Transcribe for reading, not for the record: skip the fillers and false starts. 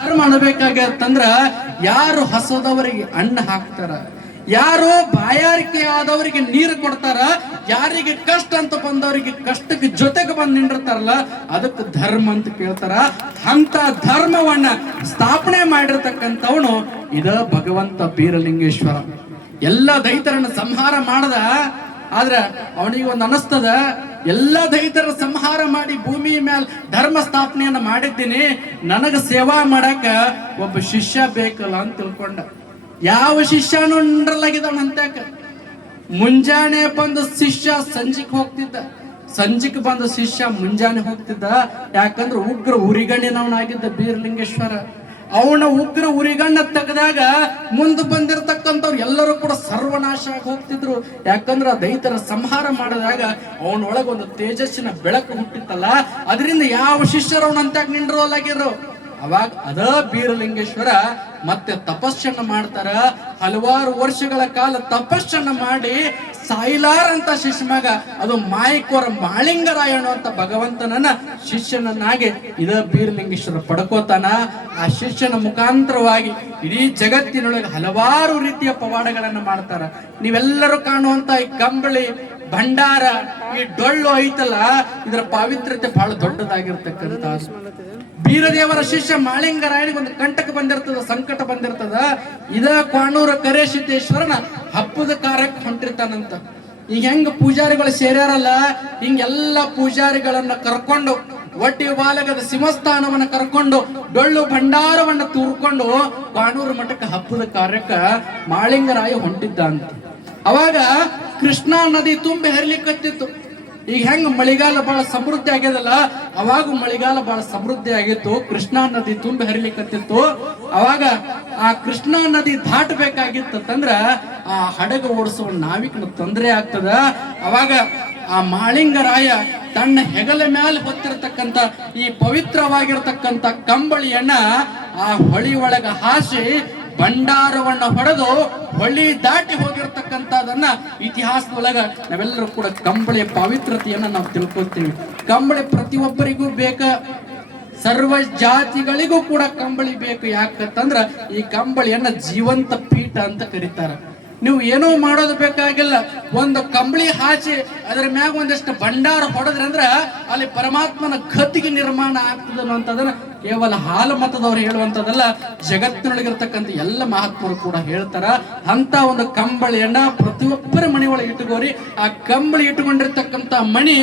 ಧರ್ಮ ಅನ್ನಬೇಕಾಗತ್ತಂದ್ರ ಯಾರು ಹಸದವರಿಗೆ ಅನ್ನ ಹಾಕ್ತಾರ, ಯಾರು ಬಾಯಾರಿಕೆ ಆದವರಿಗೆ ನೀರು ಕೊಡ್ತಾರ, ಯಾರಿಗೆ ಕಷ್ಟ ಅಂತ ಬಂದವರಿಗೆ ಕಷ್ಟಕ್ಕೆ ಜೊತೆಗೆ ಬಂದು ನಿಂಡಿರ್ತಾರಲ್ಲ ಅದಕ್ಕೆ ಧರ್ಮ ಅಂತ ಕೇಳ್ತಾರ. ಅಂತ ಧರ್ಮವನ್ನ ಸ್ಥಾಪನೆ ಮಾಡಿರ್ತಕ್ಕಂಥವನು ಇದ ಭಗವಂತ ಬೀರಲಿಂಗೇಶ್ವರ. ಎಲ್ಲ ದೈತರನ್ನ ಸಂಹಾರ ಮಾಡದ, ಆದ್ರ ಅವನಿಗೆ ಒಂದು ಅನಸ್ತದ, ಎಲ್ಲ ದೈತರ ಸಂಹಾರ ಮಾಡಿ ಭೂಮಿಯ ಮೇಲೆ ಧರ್ಮ ಸ್ಥಾಪನೆಯನ್ನ ಮಾಡಿದ್ದೀನಿ, ನನಗ ಸೇವಾ ಮಾಡಕ ಒಬ್ಬ ಶಿಷ್ಯ ಬೇಕಲ್ಲ ಅಂತ ತಿಳ್ಕೊಂಡ. ಯಾವ ಶಿಷ್ಯನೂ ನಿಂಡ್ರಲಾಗಿದ್ದವನಂತ್ಯಾಕ. ಮುಂಜಾನೆ ಬಂದ ಶಿಷ್ಯ ಸಂಜಿಕ್ ಹೋಗ್ತಿದ್ದ, ಸಂಜಿಕ್ ಬಂದ ಶಿಷ್ಯ ಮುಂಜಾನೆ ಹೋಗ್ತಿದ್ದ. ಯಾಕಂದ್ರೆ ಉಗ್ರ ಉರಿಗಣ್ಣಿನವನಾಗಿದ್ದ ಬೀರಲಿಂಗೇಶ್ವರ. ಅವನ ಉಗ್ರ ಉರಿಗಣ್ಣ ತೆಗೆದಾಗ ಮುಂದೆ ಬಂದಿರತಕ್ಕಂಥವ್ರು ಎಲ್ಲರೂ ಕೂಡ ಸರ್ವನಾಶ ಆಗಿ ಹೋಗ್ತಿದ್ರು. ಯಾಕಂದ್ರ ದೈತರ ಸಂಹಾರ ಮಾಡಿದಾಗ ಅವನೊಳಗೆ ಒಂದು ತೇಜಸ್ಸಿನ ಬೆಳಕು ಹುಟ್ಟಿತ್ತಲ್ಲ, ಅದರಿಂದ ಯಾವ ಶಿಷ್ಯರು ಅವನಂತಾಗ ನಿಂಡ್ರೋಲಾಗಿರು. ಅವಾಗ ಅದ ಬೀರಲಿಂಗೇಶ್ವರ ಮತ್ತೆ ತಪಸ್ಸನ್ನ ಮಾಡ್ತಾರ. ಹಲವಾರು ವರ್ಷಗಳ ಕಾಲ ತಪಸ್ಸನ್ನ ಮಾಡಿ ಸಾಯಿಲಾರಂತ ಶಿಷ್ಯ ಮಗ, ಅದು ಮಾಯಿಕೋರ ಮಾಳಿಂಗರಾಯಣ ಅಂತ ಭಗವಂತನನ್ನ ಶಿಷ್ಯನನ್ನಾಗಿ ಇದ ಬೀರಲಿಂಗೇಶ್ವರ ಪಡ್ಕೋತಾನ. ಆ ಶಿಷ್ಯನ ಮುಖಾಂತರವಾಗಿ ಇಡೀ ಜಗತ್ತಿನೊಳಗೆ ಹಲವಾರು ರೀತಿಯ ಪವಾಡಗಳನ್ನ ಮಾಡ್ತಾರ. ನೀವೆಲ್ಲರೂ ಕಾಣುವಂತ ಈ ಕಂಬಳಿ, ಭಂಡಾರ, ಈ ಡೊಳ್ಳು ಐತಲ್ಲ, ಇದರ ಪಾವಿತ್ರ್ಯತೆ ಬಹಳ ದೊಡ್ಡದಾಗಿರ್ತಕ್ಕಂಥ. ಬೀರದೇವರ ಶಿಷ್ಯ ಮಾಳಿಂಗರಾಯನಿಗೆ ಒಂದು ಕಂಟಕ ಬಂದಿರ್ತದ, ಸಂಕಟ ಬಂದಿರ್ತದ. ಇದ ಕ್ವಾಣೂರ ಕರೇಶಿದ್ದೇಶ್ವರನ ಹಬ್ಬದ ಕಾರ್ಯಕ್ಕೆ ಹೊಂಟಿರ್ತಾನಂತ. ಈಗ ಹೆಂಗ ಪೂಜಾರಿಗಳು ಸೇರ್ಯಾರಲ್ಲ, ಹಿಂಗೆಲ್ಲ ಪೂಜಾರಿಗಳನ್ನ ಕರ್ಕೊಂಡು ಒಟ್ಟಿ ಬಾಲಗದ ಸಿಂಹಸ್ಥಾನವನ್ನ ಕರ್ಕೊಂಡು ಡೊಳ್ಳು ಭಂಡಾರವನ್ನ ತೂರ್ಕೊಂಡು ಕ್ವಾಣೂರು ಮಠಕ್ಕೆ ಹಬ್ಬದ ಕಾರ್ಯಕ್ಕ ಮಾಳಿಂಗರಾಯ ಹೊಂಟಿದ್ದ ಅಂತ. ಅವಾಗ ಕೃಷ್ಣಾ ನದಿ ತುಂಬಿ ಹರಿಲಿಕ್ಕತ್ತಿತ್ತು. ಈಗ ಹೆಂಗ ಮಳೆಗಾಲ ಬಹಳ ಸಮೃದ್ಧಿ ಆಗ್ಯದಲ್ಲ, ಅವಾಗ ಮಳೆಗಾಲ ಬಹಳ ಸಮೃದ್ಧಿ ಆಗಿತ್ತು. ಕೃಷ್ಣಾ ನದಿ ತುಂಬಿ ಹರಿಲಿಕ್ಕತ್ತಿತ್ತು. ಅವಾಗ ಆ ಕೃಷ್ಣಾ ನದಿ ದಾಟಬೇಕಾಗಿತ್ತಂದ್ರ ಆ ಹಡಗ ಓಡಿಸುವ ನಾವಿಕನ ತೊಂದರೆ ಆಗ್ತದ. ಅವಾಗ ಆ ಮಾಳಿಂಗರಾಯ ತನ್ನ ಹೆಗಲ ಮೇಲೆ ಹೊತ್ತಿರತಕ್ಕಂತ ಈ ಪವಿತ್ರವಾಗಿರತಕ್ಕಂತ ಕಂಬಳಿಯನ್ನ ಆ ಹೊಳಿ ಒಳಗ ಹಾಸಿ ಭಂಡಾರವನ್ನ ಹೊಡೆದು ಹೊಳ್ಳಿ ದಾಟಿ ಹೋಗಿರ್ತಕ್ಕಂಥದನ್ನ ಇತಿಹಾಸದೊಳಗ ನಾವೆಲ್ಲರೂ ಕೂಡ ಕಂಬಳಿಯ ಪವಿತ್ರತೆಯನ್ನ ನಾವು ತಿಳ್ಕೊತೀವಿ. ಕಂಬಳಿ ಪ್ರತಿಯೊಬ್ಬರಿಗೂ ಬೇಕ, ಸರ್ವ ಜಾತಿಗಳಿಗೂ ಕೂಡ ಕಂಬಳಿ ಬೇಕು. ಯಾಕಂತಂದ್ರ ಈ ಕಂಬಳಿಯನ್ನ ಜೀವಂತ ಪೀಠ ಅಂತ ಕರೀತಾರ. ನೀವು ಏನೋ ಮಾಡೋದು ಬೇಕಾಗಿಲ್ಲ, ಒಂದು ಕಂಬಳಿ ಹಾಸಿ ಅದರ ಮ್ಯಾಗ ಒಂದಿಷ್ಟು ಭಂಡಾರ ಹೊಡೆದ್ರಿ ಅಂದ್ರ ಅಲ್ಲಿ ಪರಮಾತ್ಮನ ಗದ್ದಿಗೆ ನಿರ್ಮಾಣ ಆಗ್ತದ ಅಂತದನ್ನ ಕೇವಲ ಹಾಲು ಮತದವ್ರು ಹೇಳುವಂತದಲ್ಲ, ಜಗತ್ತಿನೊಳಗಿರ್ತಕ್ಕಂಥ ಎಲ್ಲ ಮಹಾತ್ಮರು ಕೂಡ ಹೇಳ್ತಾರ. ಅಂತ ಒಂದು ಕಂಬಳಿಯನ್ನ ಪ್ರತಿಯೊಬ್ಬರ ಮನೆ ಒಳಗೆ ಇಟ್ಟುಕೋರಿ. ಆ ಕಂಬಳಿ ಇಟ್ಟುಕೊಂಡಿರ್ತಕ್ಕಂಥ ಮಣಿ